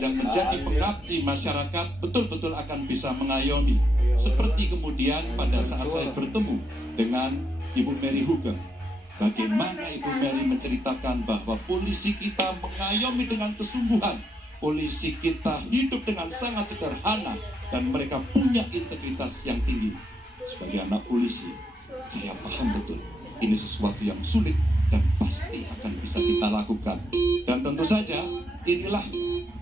yang menjadi pengabdi masyarakat betul-betul akan bisa mengayomi. Seperti kemudian pada saat saya bertemu dengan Ibu Mary Hugeng, bagaimana Ibu Mary menceritakan bahwa polisi kita mengayomi dengan kesungguhan, polisi kita hidup dengan sangat sederhana, dan mereka punya integritas yang tinggi. Sebagai anak polisi, saya paham betul ini sesuatu yang sulit dan pasti akan bisa kita lakukan. Dan tentu saja inilah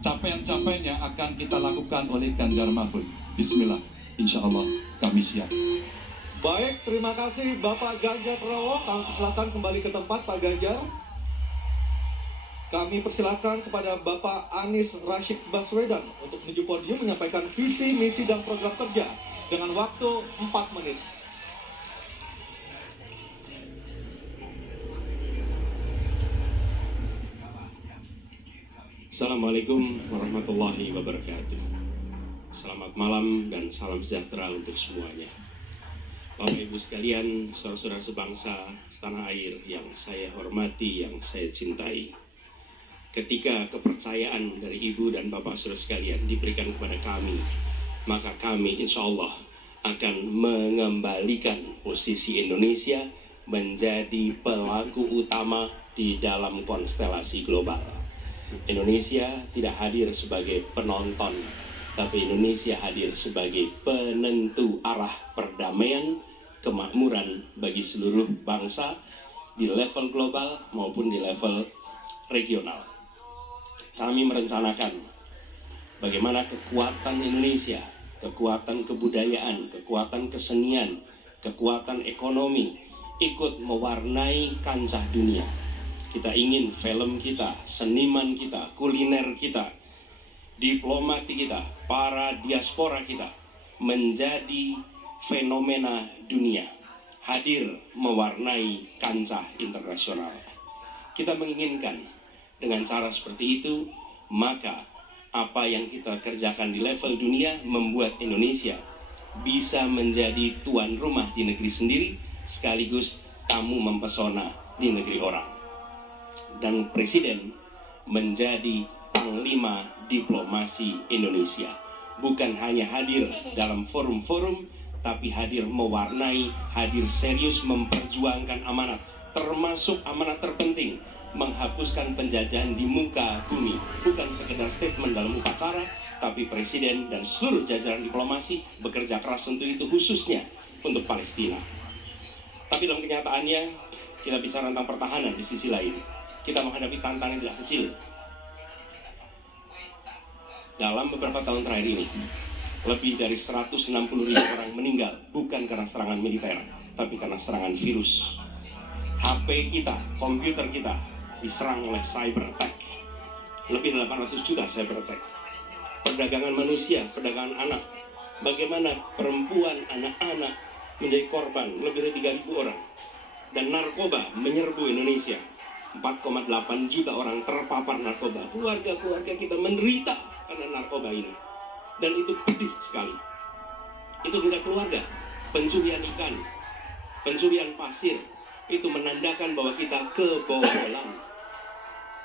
capaian-capaian yang akan kita lakukan oleh Ganjar Mahfud. Bismillah, insya Allah kami siap. Baik, terima kasih Bapak Ganjar Pranowo. Kami persilakan kembali ke tempat Pak Ganjar. Kami persilakan kepada Bapak Anies Rashid Baswedan untuk menuju podium menyampaikan visi, misi, dan program kerja dengan waktu 4 menit. Assalamualaikum warahmatullahi wabarakatuh. Selamat malam dan salam sejahtera untuk semuanya. Bapak Ibu sekalian, saudara-saudara sebangsa setanah air yang saya hormati, yang saya cintai. Ketika kepercayaan dari Ibu dan Bapak saudara sekalian diberikan kepada kami, maka kami insya Allah akan mengembalikan posisi Indonesia menjadi pelaku utama di dalam konstelasi global. Indonesia tidak hadir sebagai penonton, tapi Indonesia hadir sebagai penentu arah perdamaian, kemakmuran bagi seluruh bangsa di level global maupun di level regional. Kami merencanakan bagaimana kekuatan Indonesia, kekuatan kebudayaan, kekuatan kesenian, kekuatan ekonomi ikut mewarnai kancah dunia. Kita ingin film kita, seniman kita, kuliner kita, diplomati kita, para diaspora kita menjadi fenomena dunia, hadir mewarnai kancah internasional. Kita menginginkan dengan cara seperti itu, maka apa yang kita kerjakan di level dunia membuat Indonesia bisa menjadi tuan rumah di negeri sendiri, sekaligus tamu mempesona di negeri orang. Dan Presiden menjadi panglima diplomasi Indonesia, bukan hanya hadir dalam forum-forum, tapi hadir mewarnai, hadir serius memperjuangkan amanat, termasuk amanat terpenting, menghapuskan penjajahan di muka bumi. Bukan sekedar statement dalam upacara, tapi Presiden dan seluruh jajaran diplomasi bekerja keras untuk itu, khususnya untuk Palestina. Tapi dalam kenyataannya, kita bicara tentang pertahanan di sisi lain. Kita menghadapi tantangan yang tidak kecil. Dalam beberapa tahun terakhir ini, lebih dari 160.000 orang meninggal, bukan karena serangan militer, tapi karena serangan virus. HP kita, komputer kita, diserang oleh cyber attack. Lebih dari 800 juta cyber attack. Perdagangan manusia, perdagangan anak. Bagaimana perempuan, anak-anak menjadi korban, lebih dari 3.000 orang. Dan narkoba menyerbu Indonesia. 4,8 juta orang terpapar narkoba. Keluarga-keluarga kita menderita karena narkoba ini. Dan itu pedih sekali. Itu bukan keluarga. Pencurian ikan, pencurian pasir, itu menandakan bahwa kita kebobolan.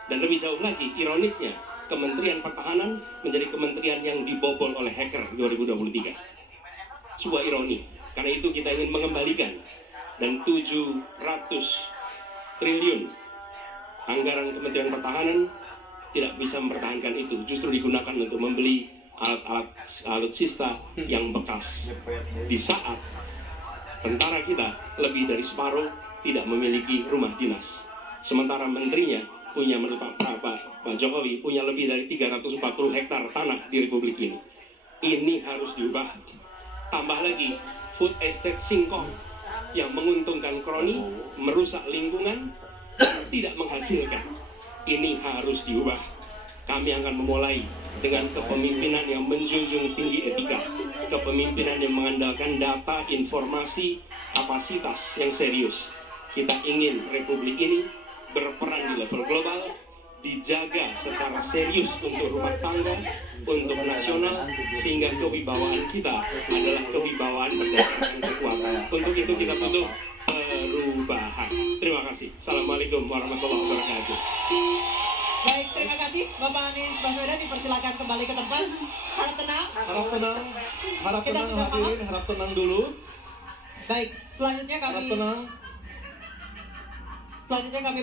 Dan lebih jauh lagi, ironisnya, Kementerian Pertahanan menjadi kementerian yang dibobol oleh hacker 2023. Sebuah ironi. Karena itu kita ingin mengembalikan. Dan 700 triliun anggaran Kementerian Pertahanan tidak bisa mempertahankan itu, justru digunakan untuk membeli alat-alat alutsista yang bekas. Di saat tentara kita lebih dari separuh tidak memiliki rumah dinas, sementara menterinya punya, menurut Pak Jokowi, punya lebih dari 340 hektar tanah di Republik ini. Ini harus diubah. Tambah lagi food estate singkong yang menguntungkan kroni, merusak lingkungan, tidak menghasilkan. Ini harus diubah. Kami akan memulai dengan kepemimpinan yang menjunjung tinggi etika, kepemimpinan yang mengandalkan data, informasi, kapasitas yang serius. Kita ingin Republik ini berperan di level global, dijaga secara serius untuk rumah tangga, untuk nasional, sehingga kewibawaan kita adalah kewibawaan berdasarkan kekuatan. Untuk itu kita butuh perubahan. Terima kasih. Assalamualaikum warahmatullahi wabarakatuh. Baik, terima kasih Bapak Anies Baswedan, dipersilakan kembali ke tempat. Harap tenang. Harap tenang, harap Kita tenang sudah hadirin, harap tenang dulu. Baik, selanjutnya Harap kami tenang.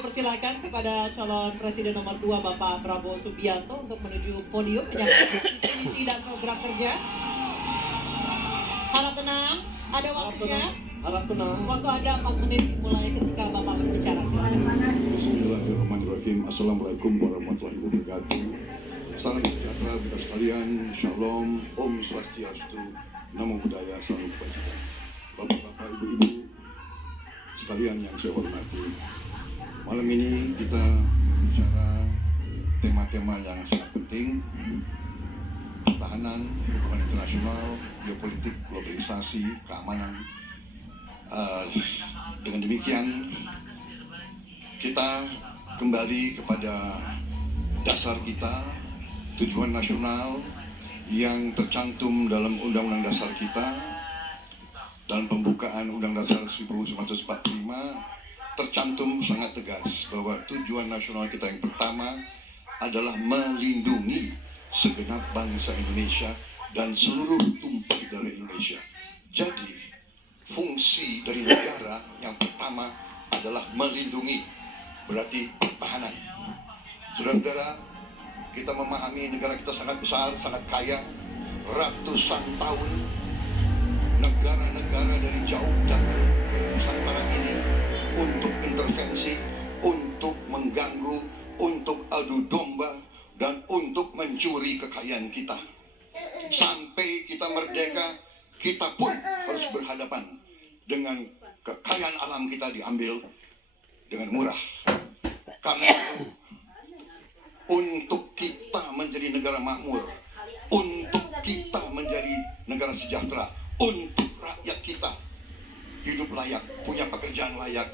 persilakan kepada calon presiden nomor 2 Bapak Prabowo Subianto untuk menuju podium menyampaikan visi misi dan program kerja. Harap tenang, ada Harap waktunya. tenang, harap tenang. Waktu Anda 4 menit dimulai ketika Bapak berbicara. Silakan. Bismillahirrahmanirrahim. Assalamualaikum warahmatullahi wabarakatuh. Salam sejahtera kita sekalian. Shalom, Om Swastiastu, Namo Buddhaya, Salam Kebajikan. Bapak-bapak, ibu-ibu sekalian yang saya hormati. Malam ini kita bicara tema-tema yang sangat penting. Pertahanan, hubungan internasional, geopolitik, globalisasi, keamanan. Dengan demikian, kita kembali kepada dasar kita, tujuan nasional yang tercantum dalam Undang-Undang Dasar kita. Dalam pembukaan Undang Dasar 1945 tercantum sangat tegas bahwa tujuan nasional kita yang pertama adalah melindungi segenap bangsa Indonesia dan seluruh tumpah darah Indonesia. Jadi, fungsi dari negara yang pertama adalah melindungi, berarti pertahanan. Saudara-saudara, kita memahami negara kita sangat besar, sangat kaya, ratusan tahun negara-negara dari jauh dari Nusantara ini untuk intervensi, untuk mengganggu, untuk adu domba, dan untuk mencuri kekayaan kita. Sampai kita merdeka, kita pun harus berhadapan dengan kekayaan alam kita diambil dengan murah. Karena itu, untuk kita menjadi negara makmur, untuk kita menjadi negara sejahtera, untuk rakyat kita hidup layak, punya pekerjaan layak,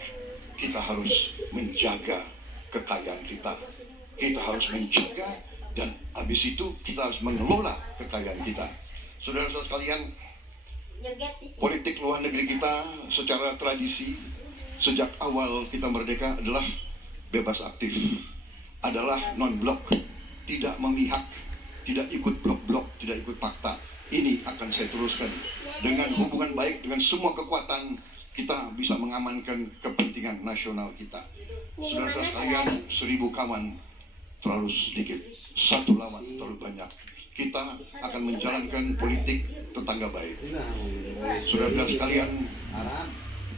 kita harus menjaga kekayaan kita. Kita harus menjaga, dan habis itu kita harus mengelola kekayaan kita. Saudara-saudara sekalian, politik luar negeri kita secara tradisi sejak awal kita merdeka adalah bebas aktif, adalah non-blok, tidak memihak, tidak ikut blok-blok, tidak ikut fakta. Ini akan saya teruskan dengan hubungan baik dengan semua kekuatan, kita bisa mengamankan kepentingan nasional kita. Saudara-saudara sekalian, 1000 kawan terlalu sedikit, 1 lawan terlalu banyak. Kita akan menjalankan politik tetangga baik. Saudara-saudara sekalian,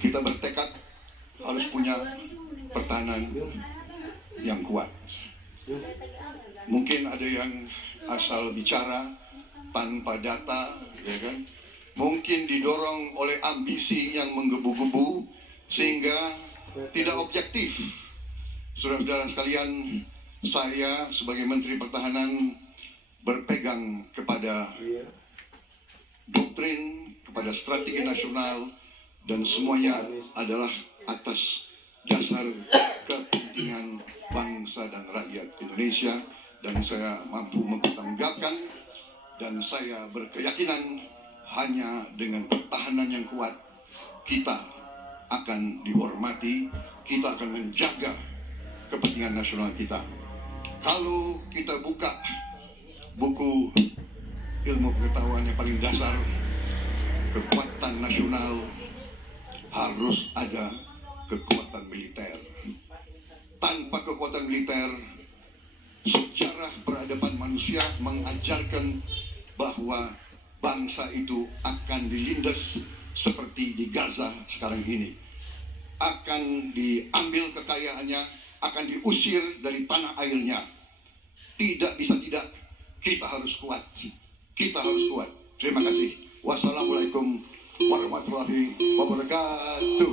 kita bertekad harus punya pertahanan yang kuat. Mungkin ada yang asal bicara tanpa data, ya kan? Mungkin didorong oleh ambisi yang menggebu-gebu sehingga tidak objektif. Saudara-saudara sekalian, saya sebagai Menteri Pertahanan berpegang kepada doktrin, kepada strategi nasional, dan semuanya adalah atas dasar kepentingan bangsa dan rakyat Indonesia, dan saya mampu mempertanggungjawabkan, dan saya berkeyakinan hanya dengan pertahanan yang kuat kita akan dihormati, kita akan menjaga kepentingan nasional kita. Kalau kita buka buku ilmu pengetahuan yang paling dasar, kekuatan nasional harus ada kekuatan militer. Tanpa kekuatan militer, sejarah peradaban manusia mengajarkan bahwa bangsa itu akan dilindas seperti di Gaza sekarang ini. Akan diambil kekayaannya, akan diusir dari tanah airnya. Tidak bisa tidak, kita harus kuat. Kita harus kuat. Terima kasih. Wassalamualaikum warahmatullahi wabarakatuh.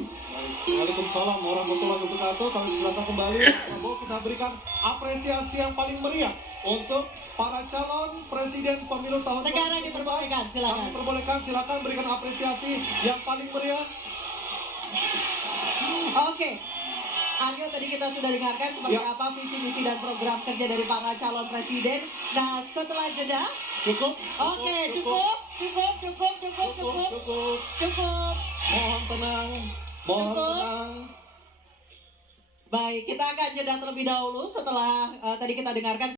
Waalaikumsalam warahmatullahi wabarakatuh. Kami silakan kembali. Prabowo, kita berikan apresiasi yang paling meriah untuk para calon presiden pemilu tahun Sekarang diperbolehkan, silakan. Kami perbolehkan, silakan berikan apresiasi yang paling meriah. Oke. Aryo, tadi kita sudah dengarkan seperti Ya. apa visi misi dan program kerja dari para calon presiden. Nah, setelah jeda, Cukup? oke, cukup. Mohon tenang. Mohon Cukup. tenang. Baik, kita akan jeda terlebih dahulu setelah tadi kita dengarkan